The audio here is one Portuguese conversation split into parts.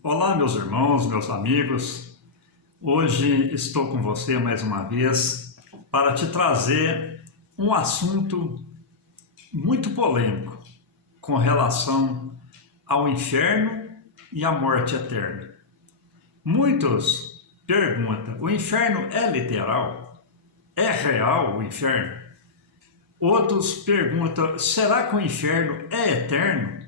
Olá, meus irmãos, meus amigos. Hoje estou com você mais uma vez para te trazer um assunto muito polêmico com relação ao inferno e à morte eterna. Muitos perguntam: o inferno é literal? É real o inferno? Outros perguntam: será que o inferno é eterno?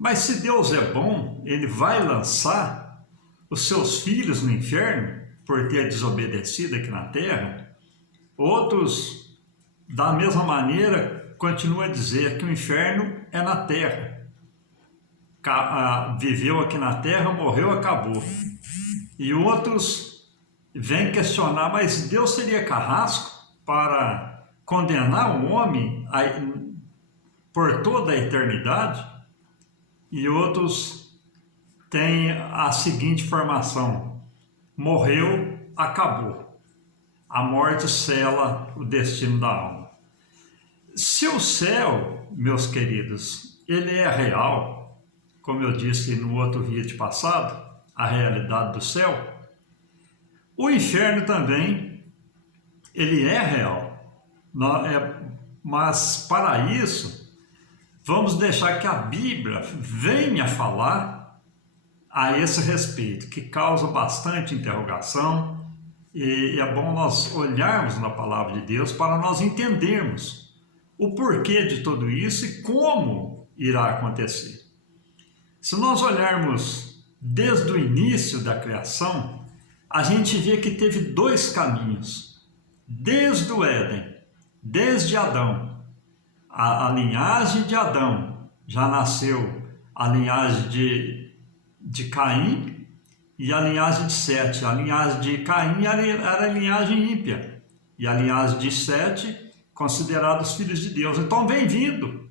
Mas se Deus é bom, Ele vai lançar os seus filhos no inferno por ter desobedecido aqui na terra? Outros, da mesma maneira, continuam a dizer que o inferno é na terra. Viveu aqui na terra, morreu, acabou. E outros vêm questionar, mas Deus seria carrasco para condenar o homem por toda a eternidade? E outros têm a seguinte informação: morreu, acabou. A morte sela o destino da alma. Se o céu, meus queridos, ele é real, como eu disse no outro vídeo passado, a realidade do céu, o inferno também, ele é real. Mas para isso, vamos deixar que a Bíblia venha falar a esse respeito, que causa bastante interrogação, e é bom nós olharmos na palavra de Deus para nós entendermos o porquê de tudo isso e como irá acontecer. Se nós olharmos desde o início da criação, a gente vê que teve dois caminhos, desde o Éden, desde Adão. A linhagem de Adão já nasceu a linhagem de Caim e a linhagem de Sete. A linhagem de Caim era a linhagem ímpia e a linhagem de Sete considerados filhos de Deus. Então vem vindo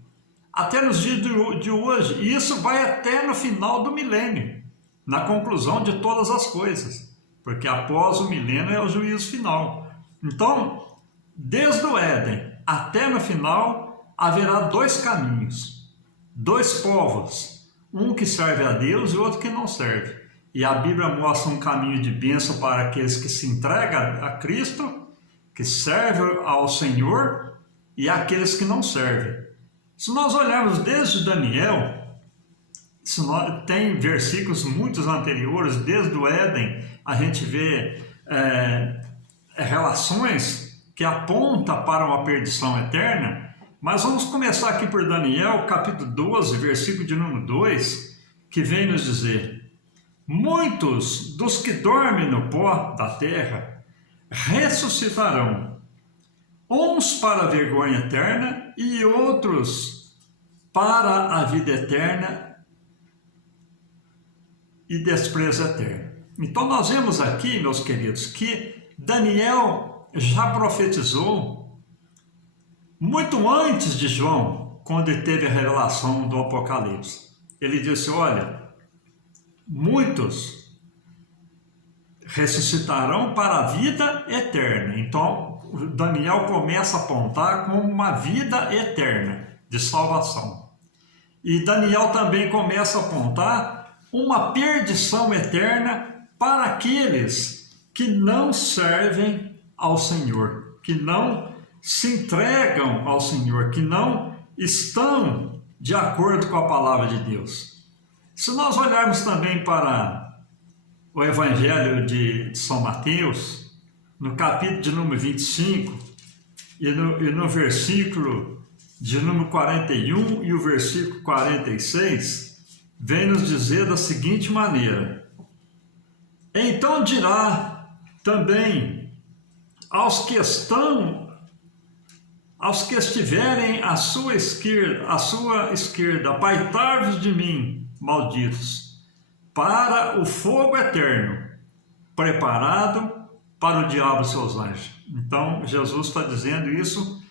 até nos dias de hoje, e isso vai até no final do milênio, na conclusão de todas as coisas, porque após o milênio é o juízo final. Então, desde o Éden até no final, haverá dois caminhos, dois povos, um que serve a Deus e outro que não serve. E a Bíblia mostra um caminho de bênção para aqueles que se entregam a Cristo, que servem ao Senhor, e aqueles que não servem. Se nós olharmos desde Daniel, tem versículos muitos anteriores, desde o Éden, a gente vê relações que apontam para uma perdição eterna. Mas vamos começar aqui por Daniel, capítulo 12, versículo de número 2, que vem nos dizer: muitos dos que dormem no pó da terra ressuscitarão, uns para a vergonha eterna e outros para a vida eterna e desprezo eterno. Então nós vemos aqui, meus queridos, que Daniel já profetizou muito antes de João, quando ele teve a revelação do Apocalipse. Ele disse: olha, muitos ressuscitarão para a vida eterna. Então Daniel começa a apontar como uma vida eterna de salvação. E Daniel também começa a apontar uma perdição eterna para aqueles que não servem ao Senhor, que não se entregam ao Senhor, que não estão de acordo com a palavra de Deus. Se nós olharmos também para o Evangelho de São Mateus, no capítulo de número 25 e no versículo de número 41 e o versículo 46, vem nos dizer da seguinte maneira: então dirá também aos que estiverem à sua esquerda, apartai-vos de mim, malditos, para o fogo eterno, preparado para o diabo e seus anjos. Então, Jesus está dizendo isso,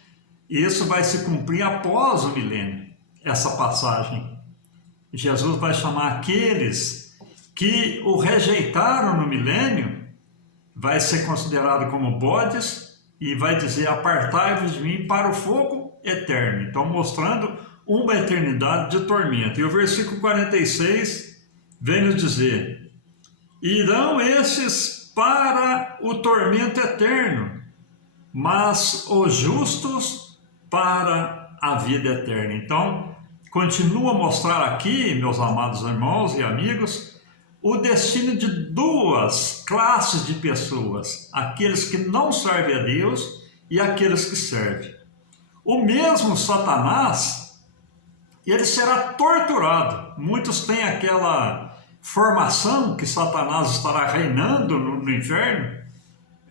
e isso vai se cumprir após o milênio, essa passagem. Jesus vai chamar aqueles que o rejeitaram no milênio, vai ser considerado como bodes, e vai dizer: apartai-vos de mim para o fogo eterno. Então, mostrando uma eternidade de tormento. E o versículo 46 vem nos dizer: irão estes para o tormento eterno, mas os justos para a vida eterna. Então, continua a mostrar aqui, meus amados irmãos e amigos, o destino de duas classes de pessoas: aqueles que não servem a Deus e aqueles que servem. O mesmo Satanás, ele será torturado. Muitos têm aquela formação que Satanás estará reinando no inferno,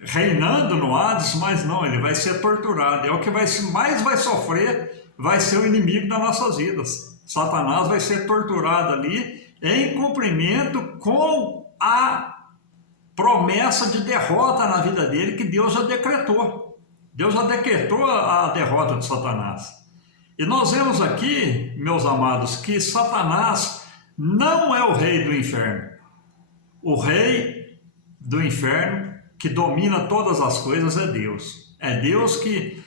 reinando no Hades, mas não, ele vai ser torturado. É o que mais vai sofrer, vai ser o inimigo das nossas vidas. Satanás vai ser torturado ali em cumprimento com a promessa de derrota na vida dele que Deus já decretou. Deus já decretou a derrota de Satanás. E nós vemos aqui, meus amados, que Satanás não é o rei do inferno. O rei do inferno, que domina todas as coisas, é Deus. É Deus que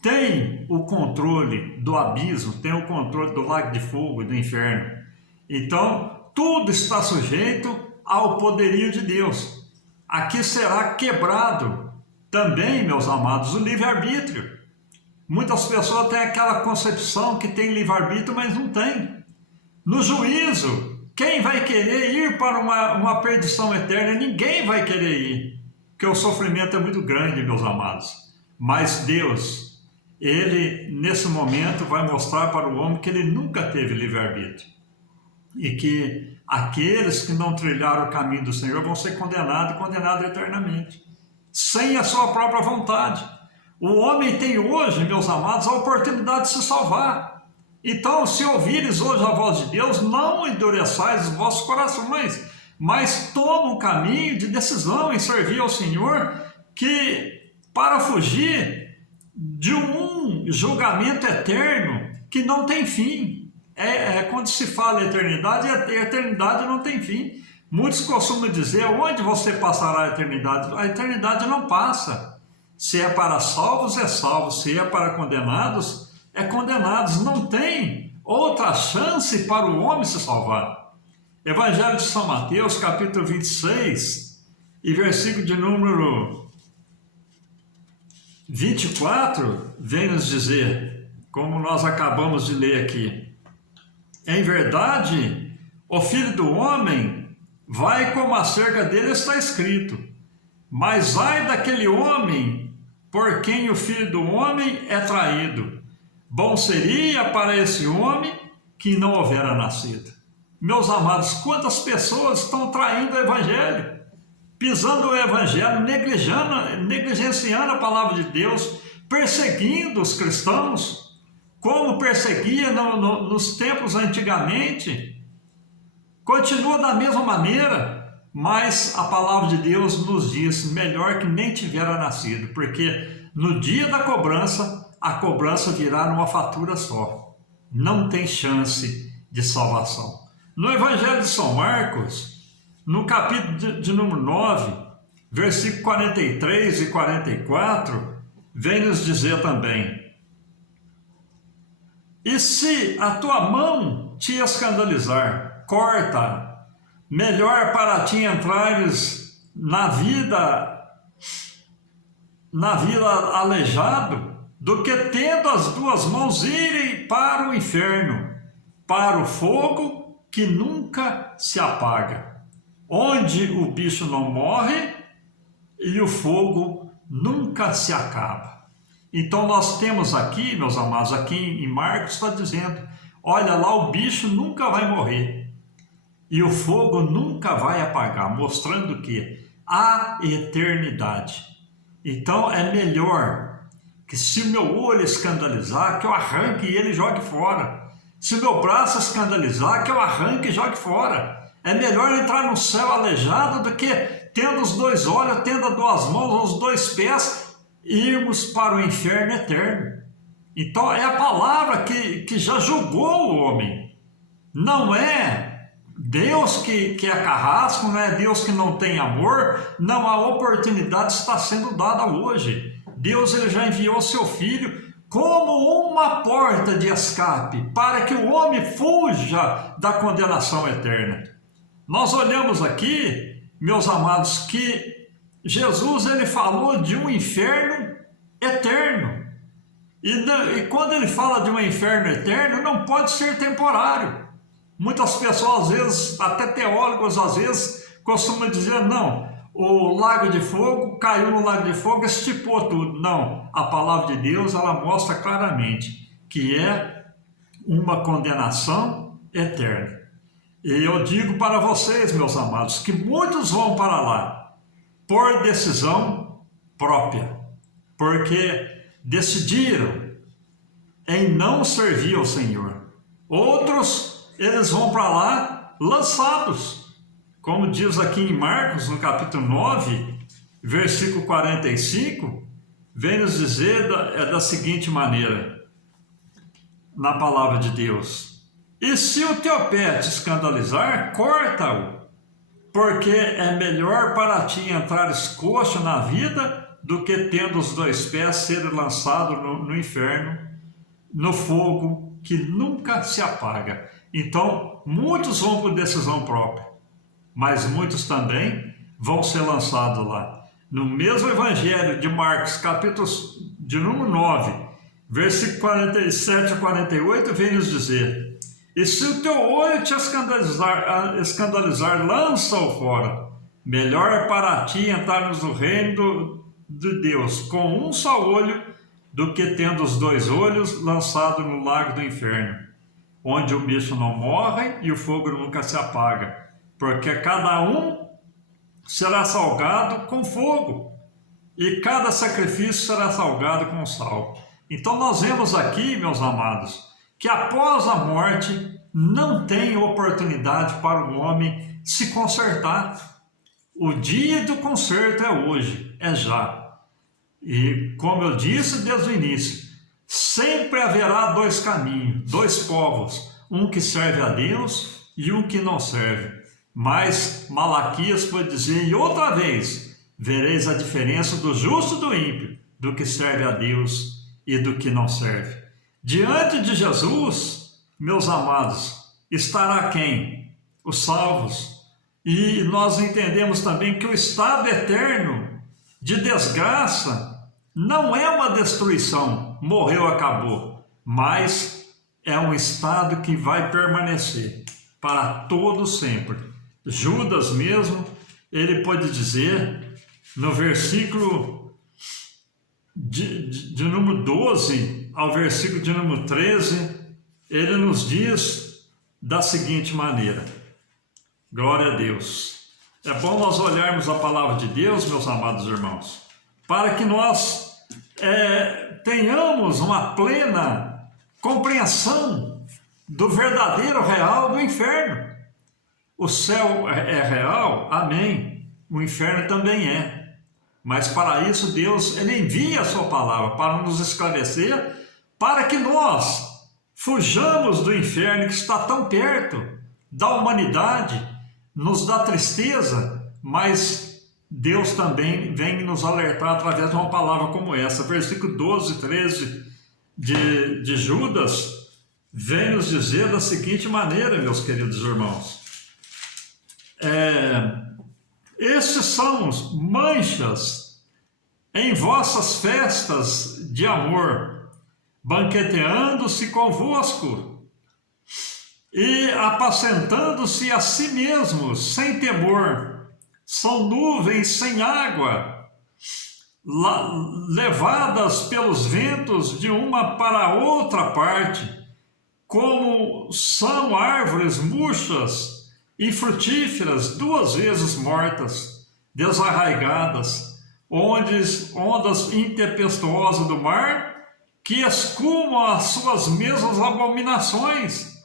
tem o controle do abismo, tem o controle do lago de fogo, do inferno. Então, tudo está sujeito ao poderio de Deus. Aqui será quebrado também, meus amados, o livre-arbítrio. Muitas pessoas têm aquela concepção que tem livre-arbítrio, mas não tem. No juízo, quem vai querer ir para uma perdição eterna? Ninguém vai querer ir, porque o sofrimento é muito grande, meus amados. Mas Deus, Ele, nesse momento, vai mostrar para o homem que ele nunca teve livre-arbítrio. E que aqueles que não trilharam o caminho do Senhor vão ser condenados eternamente, sem a sua própria vontade. O homem tem hoje, meus amados, a oportunidade de se salvar. Então, se ouvires hoje a voz de Deus, não endureçais os vossos corações, mas toma um caminho de decisão em servir ao Senhor, que para fugir de um julgamento eterno que não tem fim. Quando se fala eternidade, a eternidade não tem fim. Muitos costumam dizer: onde você passará a eternidade? A eternidade não passa. Se é para salvos, é salvo. Se é para condenados, é condenados. Não tem outra chance para o homem se salvar. Evangelho de São Mateus, capítulo 26, e versículo de número 24, vem nos dizer, como nós acabamos de ler aqui: em verdade, o Filho do Homem vai como acerca dele está escrito, mas ai daquele homem por quem o Filho do Homem é traído. Bom seria para esse homem que não houvera nascido. Meus amados, quantas pessoas estão traindo o Evangelho, pisando o Evangelho, negligenciando a palavra de Deus, perseguindo os cristãos, como perseguia nos tempos antigamente. Continua da mesma maneira, mas a palavra de Deus nos diz: melhor que nem tivera nascido, porque no dia da cobrança, a cobrança virá numa fatura só. Não tem chance de salvação. No Evangelho de São Marcos, no capítulo de número 9, versículo 43 e 44, vem nos dizer também: e se a tua mão te escandalizar, corta. Melhor para ti entrares na vida aleijado, do que tendo as duas mãos irem para o inferno, para o fogo que nunca se apaga, onde o bicho não morre e o fogo nunca se acaba. Então nós temos aqui, meus amados, aqui em Marcos está dizendo: olha lá, o bicho nunca vai morrer e o fogo nunca vai apagar, mostrando que a eternidade. Então é melhor que, se o meu olho escandalizar, que eu arranque e ele jogue fora. Se o meu braço escandalizar, que eu arranque e jogue fora. É melhor entrar no céu aleijado do que, tendo os dois olhos, tendo as duas mãos, os dois pés, irmos para o inferno eterno. Então é a palavra que já julgou o homem. Não é Deus que é carrasco, não é Deus que não tem amor. Não, a oportunidade está sendo dada hoje. Deus, ele já enviou seu Filho como uma porta de escape para que o homem fuja da condenação eterna. Nós olhamos aqui, meus amados, que Jesus ele falou de um inferno eterno. E quando ele fala de um inferno eterno, não pode ser temporário. Muitas pessoas, às vezes, até teólogos, às vezes, costumam dizer, não, o lago de fogo caiu no lago de fogo, estipou tudo. Não, a palavra de Deus, ela mostra claramente que é uma condenação eterna. E eu digo para vocês, meus amados, que muitos vão para lá por decisão própria, porque decidiram em não servir ao Senhor. Outros, eles vão para lá lançados, como diz aqui em Marcos, no capítulo 9, versículo 45, vem nos dizer da seguinte maneira, na palavra de Deus: e se o teu pé te escandalizar, corta-o, porque é melhor para ti entrares coxo na vida do que tendo os dois pés ser lançado no inferno, no fogo que nunca se apaga. Então, muitos vão por decisão própria, mas muitos também vão ser lançados lá. No mesmo Evangelho de Marcos, capítulo de número 9, versículo 47 a 48, vem nos dizer: e se o teu olho te escandalizar, lança-o fora. Melhor é para ti entrarmos no reino de Deus com um só olho, do que tendo os dois olhos lançado no lago do inferno, onde o bicho não morre e o fogo nunca se apaga, porque cada um será salgado com fogo, e cada sacrifício será salgado com sal. Então nós vemos aqui, meus amados, que após a morte não tem oportunidade para o homem se consertar. O dia do conserto é hoje, é já. E como eu disse desde o início, sempre haverá dois caminhos, dois povos, um que serve a Deus e um que não serve. Mas Malaquias pode dizer, e outra vez, vereis a diferença do justo e do ímpio, do que serve a Deus e do que não serve. Diante de Jesus, meus amados, estará quem? Os salvos. E nós entendemos também que o estado eterno de desgraça não é uma destruição, morreu, acabou, mas é um estado que vai permanecer para todo sempre. Judas mesmo, ele pode dizer, no versículo de número 12 ao versículo de número 13, ele nos diz da seguinte maneira: glória a Deus. É bom nós olharmos a palavra de Deus, meus amados irmãos, para que nós tenhamos uma plena compreensão do verdadeiro real do inferno. O céu é real, amém. O inferno também é. Mas para isso Deus ele envia a sua palavra para nos esclarecer, para que nós fujamos do inferno que está tão perto da humanidade, nos dá tristeza, mas Deus também vem nos alertar através de uma palavra como essa. Versículo 12 e 13 de Judas vem nos dizer da seguinte maneira, meus queridos irmãos: estes são manchas em vossas festas de amor, banqueteando-se convosco e apacentando-se a si mesmos sem temor. São nuvens sem água, levadas pelos ventos de uma para outra parte, como são árvores murchas e frutíferas, duas vezes mortas, desarraigadas, ondas intempestuosas do mar, que escumam as suas mesmas abominações,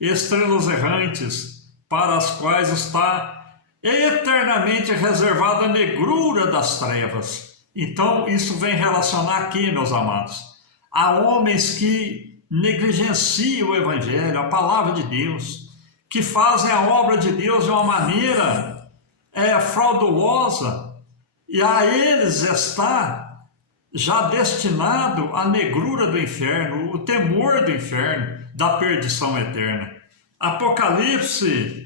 estrelas errantes, para as quais está eternamente reservada a negrura das trevas. Então isso vem relacionar aqui, meus amados, a homens que negligenciam o Evangelho, a palavra de Deus, que fazem a obra de Deus de uma maneira fraudulosa, e a eles está já destinado à negrura do inferno, o temor do inferno, da perdição eterna. Apocalipse,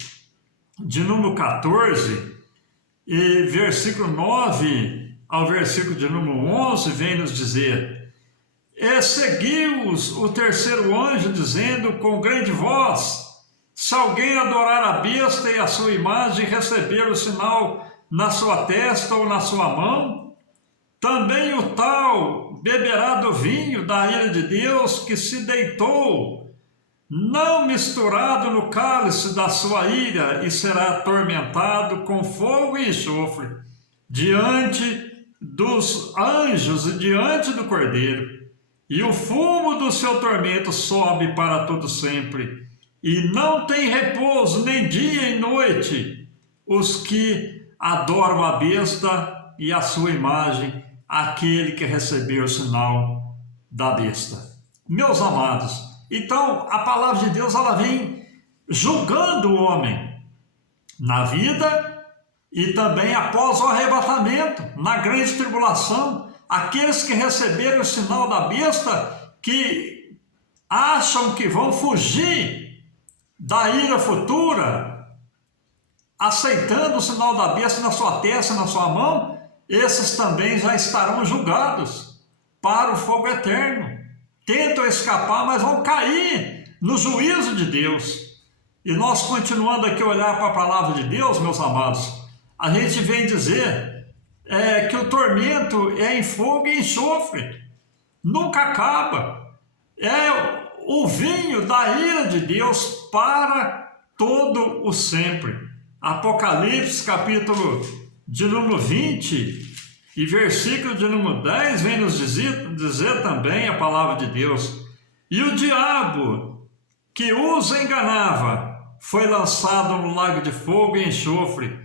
de número 14, e versículo 9 ao versículo de número 11, vem nos dizer: E seguiu-os o terceiro anjo, dizendo com grande voz: Se alguém adorar a besta e a sua imagem e receber o sinal na sua testa ou na sua mão, também o tal beberá do vinho da ira de Deus que se deitou, não misturado no cálice da sua ira, e será atormentado com fogo e enxofre, diante dos anjos e diante do Cordeiro. E o fumo do seu tormento sobe para todo sempre, e não tem repouso nem dia e noite os que adoram a besta e a sua imagem, aquele que recebeu o sinal da besta. Meus amados, então a palavra de Deus, ela vem julgando o homem na vida e também após o arrebatamento, na grande tribulação. Aqueles que receberam o sinal da besta, que acham que vão fugir da ira futura, aceitando o sinal da besta na sua testa, na sua mão, esses também já estarão julgados para o fogo eterno. Tentam escapar, mas vão cair no juízo de Deus. E nós, continuando aqui a olhar para a palavra de Deus, meus amados, a gente vem dizer que o tormento é em fogo e enxofre, nunca acaba. É o vinho da ira de Deus para todo o sempre. Apocalipse, capítulo de número 20 e versículo de número 10, vem nos dizer também a palavra de Deus: E o diabo que os enganava foi lançado no lago de fogo e enxofre,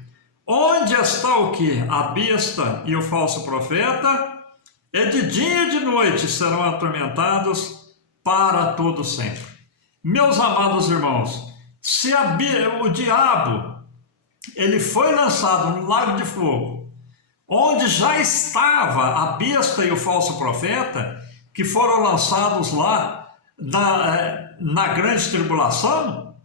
onde está o que? A besta e o falso profeta, e de dia e de noite serão atormentados para todo sempre. Meus amados irmãos, se o diabo ele foi lançado no lago de fogo, onde já estava a besta e o falso profeta, que foram lançados lá na grande tribulação,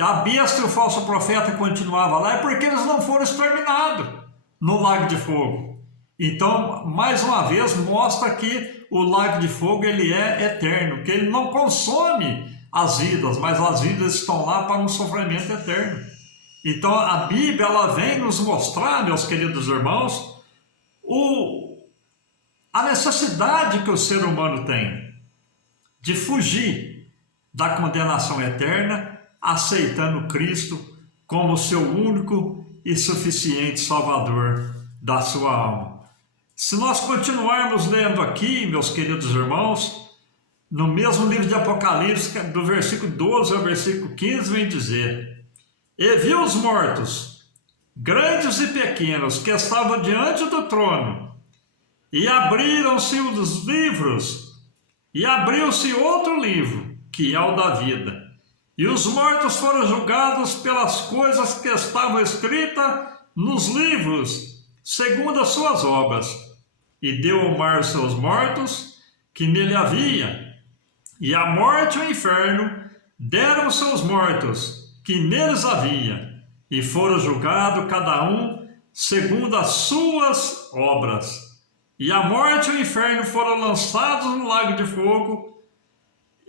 a besta e o falso profeta continuavam lá, é porque eles não foram exterminados no lago de fogo. Então, mais uma vez, mostra que o lago de fogo ele é eterno, que ele não consome as vidas, mas as vidas estão lá para um sofrimento eterno. Então, a Bíblia ela vem nos mostrar, meus queridos irmãos, a necessidade que o ser humano tem de fugir da condenação eterna, aceitando Cristo como seu único e suficiente Salvador da sua alma. Se nós continuarmos lendo aqui, meus queridos irmãos, no mesmo livro de Apocalipse, do versículo 12 ao versículo 15, vem dizer: E viu os mortos, grandes e pequenos, que estavam diante do trono, e abriram-se os livros, e abriu-se outro livro, que é o da vida. E os mortos foram julgados pelas coisas que estavam escritas nos livros, segundo as suas obras. E deu ao mar os seus mortos, que nele havia. E a morte e o inferno deram os seus mortos, que neles havia. E foram julgados cada um segundo as suas obras. E a morte e o inferno foram lançados no lago de fogo.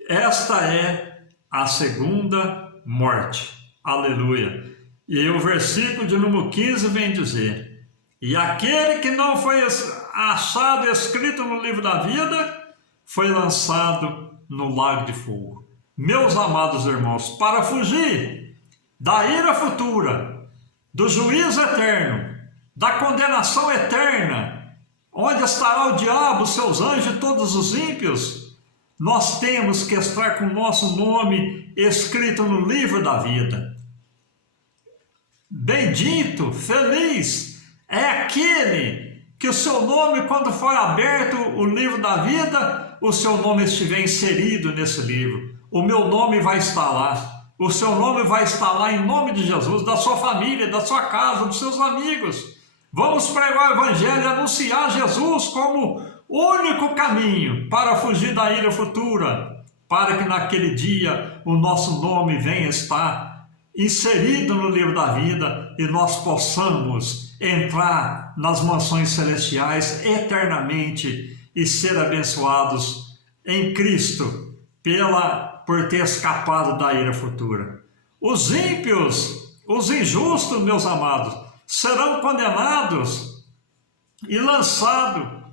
Esta é a segunda morte. Aleluia. E o versículo de número 15 vem dizer: E aquele que não foi achado escrito no livro da vida foi lançado no lago de fogo. Meus amados irmãos, para fugir da ira futura, do juízo eterno, da condenação eterna, onde estará o diabo, seus anjos e todos os ímpios, nós temos que estar com o nosso nome escrito no livro da vida. Bendito, feliz é aquele que o seu nome, quando for aberto o livro da vida, o seu nome estiver inserido nesse livro. O meu nome vai estar lá. O seu nome vai estar lá em nome de Jesus, da sua família, da sua casa, dos seus amigos. Vamos pregar o evangelho e anunciar Jesus como o único caminho para fugir da ira futura, para que naquele dia o nosso nome venha estar inserido no livro da vida e nós possamos entrar nas mansões celestiais eternamente e ser abençoados em Cristo por ter escapado da ira futura. Os ímpios, os injustos, meus amados, serão condenados e lançados.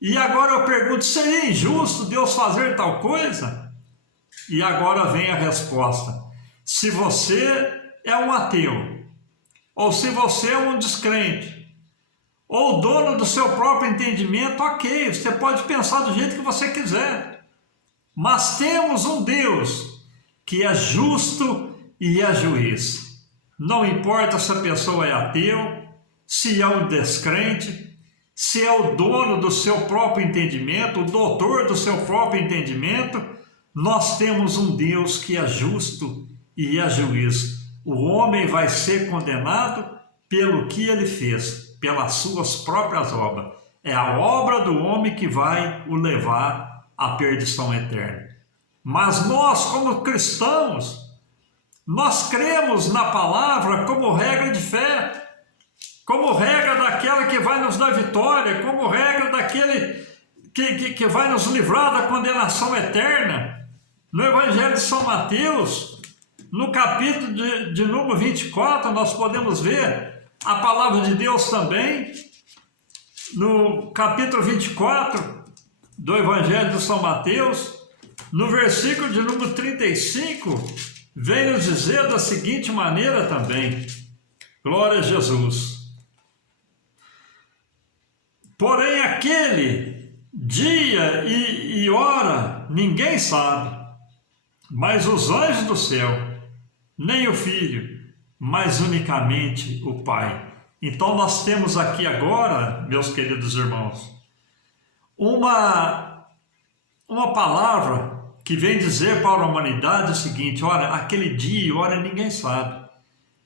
E agora eu pergunto, seria injusto Deus fazer tal coisa? E agora vem a resposta. Se você é um ateu, ou se você é um descrente, ou dono do seu próprio entendimento, ok, você pode pensar do jeito que você quiser. Mas temos um Deus que é justo e é juiz. Não importa se a pessoa é ateu, se é um descrente, se é o dono do seu próprio entendimento, o doutor do seu próprio entendimento, nós temos um Deus que é justo e é juiz. O homem vai ser condenado pelo que ele fez, pelas suas próprias obras. É a obra do homem que vai o levar à perdição eterna. Mas nós, como cristãos, nós cremos na palavra como regra de fé, como regra daquela que vai nos dar vitória, como regra daquele que vai nos livrar da condenação eterna. No Evangelho de São Mateus, no capítulo de número 24, nós podemos ver a palavra de Deus também. No capítulo 24 do Evangelho de São Mateus, no versículo de número 35, vem nos dizer da seguinte maneira também: glória a Jesus. Porém, aquele dia e hora ninguém sabe, mas os anjos do céu, nem o Filho, mas unicamente o Pai. Então nós temos aqui agora, meus queridos irmãos, uma palavra que vem dizer para a humanidade o seguinte: olha, aquele dia e hora ninguém sabe.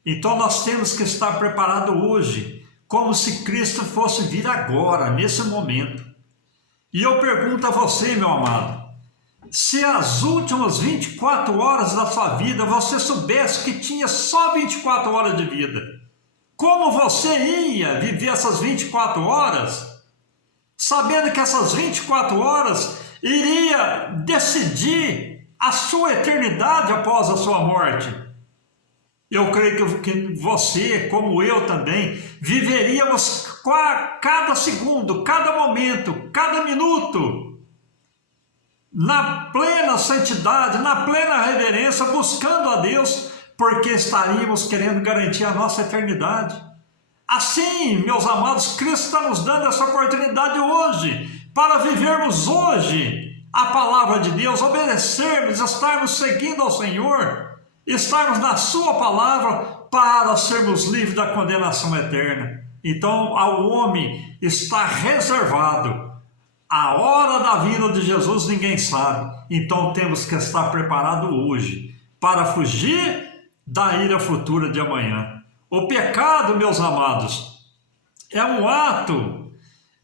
Então nós temos que estar preparado hoje, como se Cristo fosse vir agora, nesse momento. E eu pergunto a você, meu amado, se as últimas 24 horas da sua vida você soubesse que tinha só 24 horas de vida, como você ia viver essas 24 horas, sabendo que essas 24 horas iria decidir a sua eternidade após a sua morte? Eu creio que você, como eu também, viveríamos cada segundo, cada momento, cada minuto, na plena santidade, na plena reverência, buscando a Deus, porque estaríamos querendo garantir a nossa eternidade. Assim, meus amados, Cristo está nos dando essa oportunidade hoje, para vivermos hoje a palavra de Deus, obedecermos, estarmos seguindo ao Senhor, estarmos na sua palavra para sermos livres da condenação eterna. Então, ao homem está reservado a hora da vinda de Jesus, ninguém sabe. Então temos que estar preparado hoje para fugir da ira futura de amanhã. O pecado, meus amados, é um ato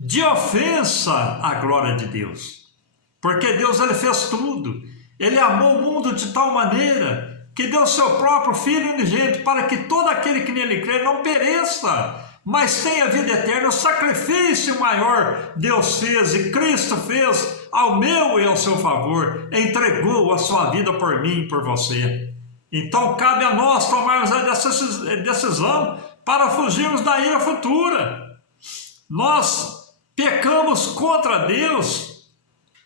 de ofensa à glória de Deus, porque Deus ele fez tudo. Ele amou o mundo de tal maneira que deu seu próprio Filho unigênito para que todo aquele que nele crê não pereça, mas tenha vida eterna. O sacrifício maior Deus fez e Cristo fez ao meu e ao seu favor, entregou a sua vida por mim e por você. Então cabe a nós tomarmos a decisão para fugirmos da ira futura. Nós pecamos contra Deus,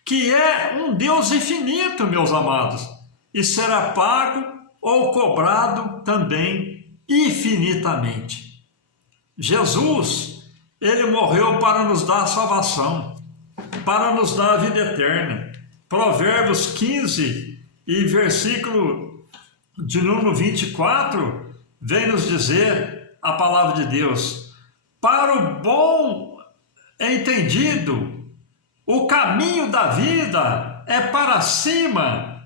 que é um Deus infinito, meus amados, e será pago ou cobrado também infinitamente. Jesus, ele morreu para nos dar salvação, para nos dar a vida eterna. Provérbios 15 e versículo de número 24, vem nos dizer a palavra de Deus: para o bom entendido, o caminho da vida é para cima.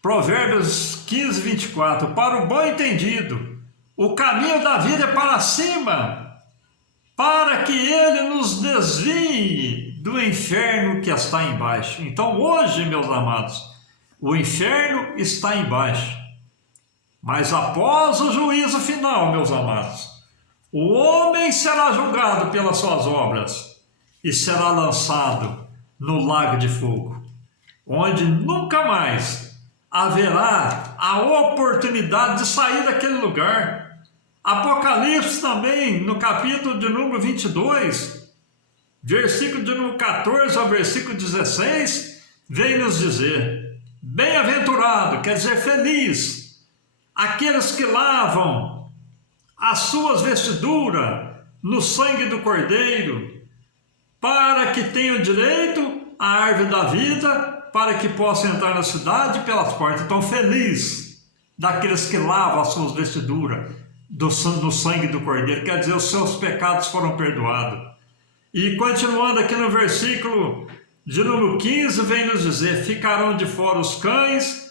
Provérbios 15, 24. Para o bom entendido, o caminho da vida é para cima, para que ele nos desvie do inferno que está embaixo. Então hoje, meus amados, o inferno está embaixo. Mas após o juízo final, meus amados, o homem será julgado pelas suas obras e será lançado no lago de fogo, onde nunca mais haverá a oportunidade de sair daquele lugar. Apocalipse também, no capítulo de número 22, versículo de número 14 ao versículo 16, vem nos dizer: bem-aventurado, quer dizer feliz, aqueles que lavam as suas vestiduras no sangue do Cordeiro, para que tenham direito à árvore da vida, para que possam entrar na cidade pelas portas. Então, feliz daqueles que lavam as suas vestiduras no sangue do Cordeiro, quer dizer, os seus pecados foram perdoados. E continuando aqui no versículo de número 15, vem nos dizer: ficarão de fora os cães,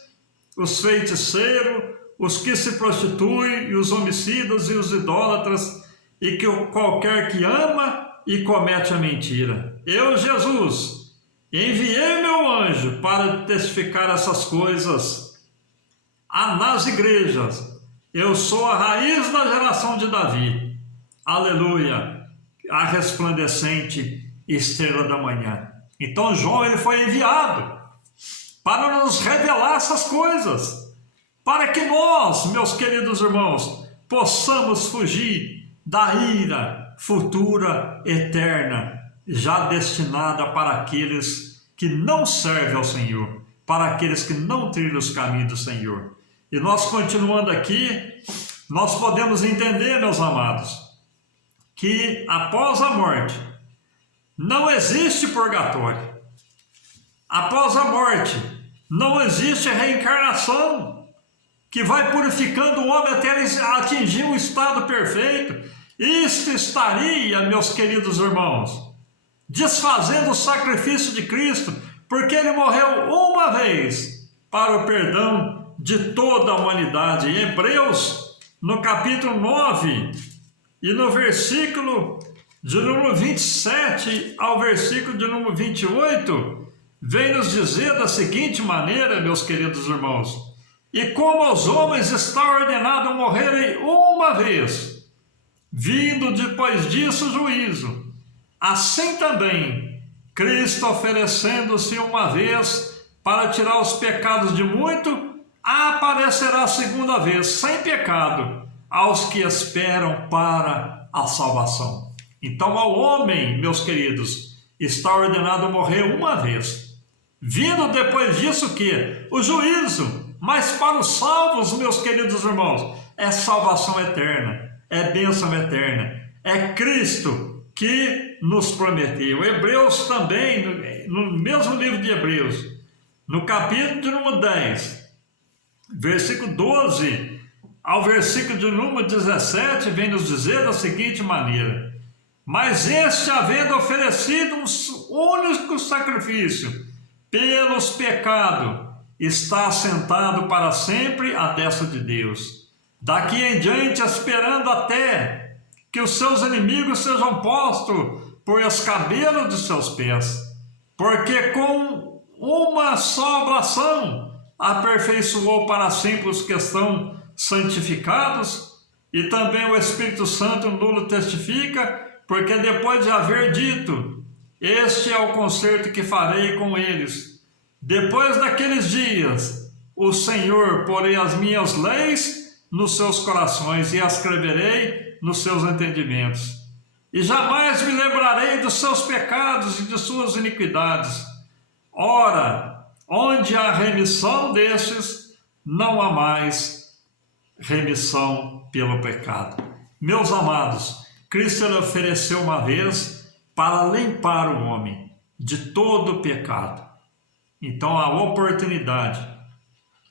os feiticeiros, os que se prostituem, e os homicidas e os idólatras, e que qualquer que ama e comete a mentira. Eu, Jesus, enviei meu anjo para testificar essas coisas nas igrejas. Eu sou a raiz da geração de Davi. Aleluia, a resplandecente estrela da manhã. Então João, ele foi enviado para nos revelar essas coisas, para que nós, meus queridos irmãos, possamos fugir da ira futura, eterna, já destinada para aqueles que não servem ao Senhor, para aqueles que não trilham os caminhos do Senhor. E nós, continuando aqui, nós podemos entender, meus amados, que após a morte não existe purgatório. Após a morte não existe reencarnação que vai purificando o homem até ele atingir um estado perfeito. Isto estaria, meus queridos irmãos, desfazendo o sacrifício de Cristo, porque ele morreu uma vez para o perdão de toda a humanidade. Em Hebreus, no capítulo 9 e no versículo de número 27 ao versículo de número 28, vem nos dizer da seguinte maneira, meus queridos irmãos: e como aos homens está ordenado morrerem uma vez, vindo depois disso o juízo, assim também Cristo, oferecendo-se uma vez para tirar os pecados de muito, aparecerá a segunda vez, sem pecado, aos que esperam para a salvação. Então, ao homem, meus queridos, está ordenado morrer uma vez, vindo depois disso o quê? O juízo. Mas para os salvos, meus queridos irmãos, é salvação eterna, é bênção eterna, é Cristo que nos prometeu. Hebreus também, no mesmo livro de Hebreus, no capítulo de número 10, versículo 12 ao versículo de número 17, vem nos dizer da seguinte maneira: mas este, havendo oferecido um único sacrifício pelos pecados, está assentado para sempre à destra de Deus, daqui em diante esperando até que os seus inimigos sejam postos por escabelo de seus pés, porque com uma só oblação aperfeiçoou para sempre os que estão santificados. E também o Espírito Santo nulo testifica, porque depois de haver dito: este é o concerto que farei com eles, depois daqueles dias, o Senhor, porei as minhas leis nos seus corações e as escreverei nos seus entendimentos. E jamais me lembrarei dos seus pecados e de suas iniquidades. Ora, onde há remissão destes, não há mais remissão pelo pecado. Meus amados, Cristo lhe ofereceu uma vez para limpar o homem de todo o pecado. Então a oportunidade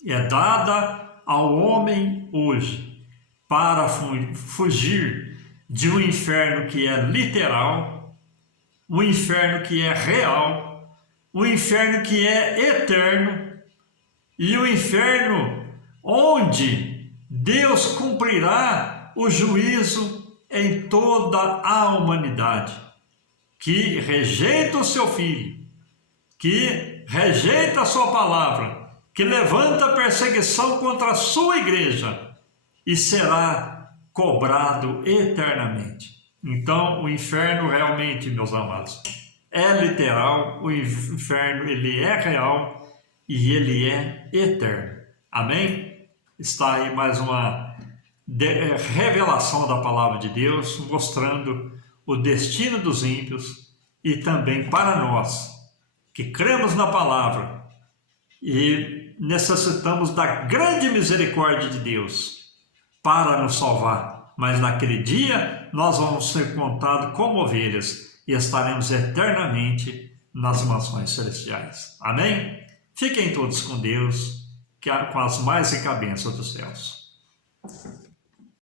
é dada ao homem hoje para fugir de um inferno que é literal, um inferno que é real, um inferno que é eterno e um inferno onde Deus cumprirá o juízo em toda a humanidade que rejeita o seu Filho, que rejeita a sua palavra, que levanta perseguição contra a sua igreja e será cobrado eternamente. Então, o inferno realmente, meus amados, é literal, o inferno ele é real e ele é eterno. Amém? Está aí mais uma revelação da palavra de Deus, mostrando o destino dos ímpios e também para nós, que cremos na palavra e necessitamos da grande misericórdia de Deus para nos salvar. Mas naquele dia nós vamos ser contados como ovelhas e estaremos eternamente nas mansões celestiais. Amém? Fiquem todos com Deus, com as mais ricas bênçãos dos céus.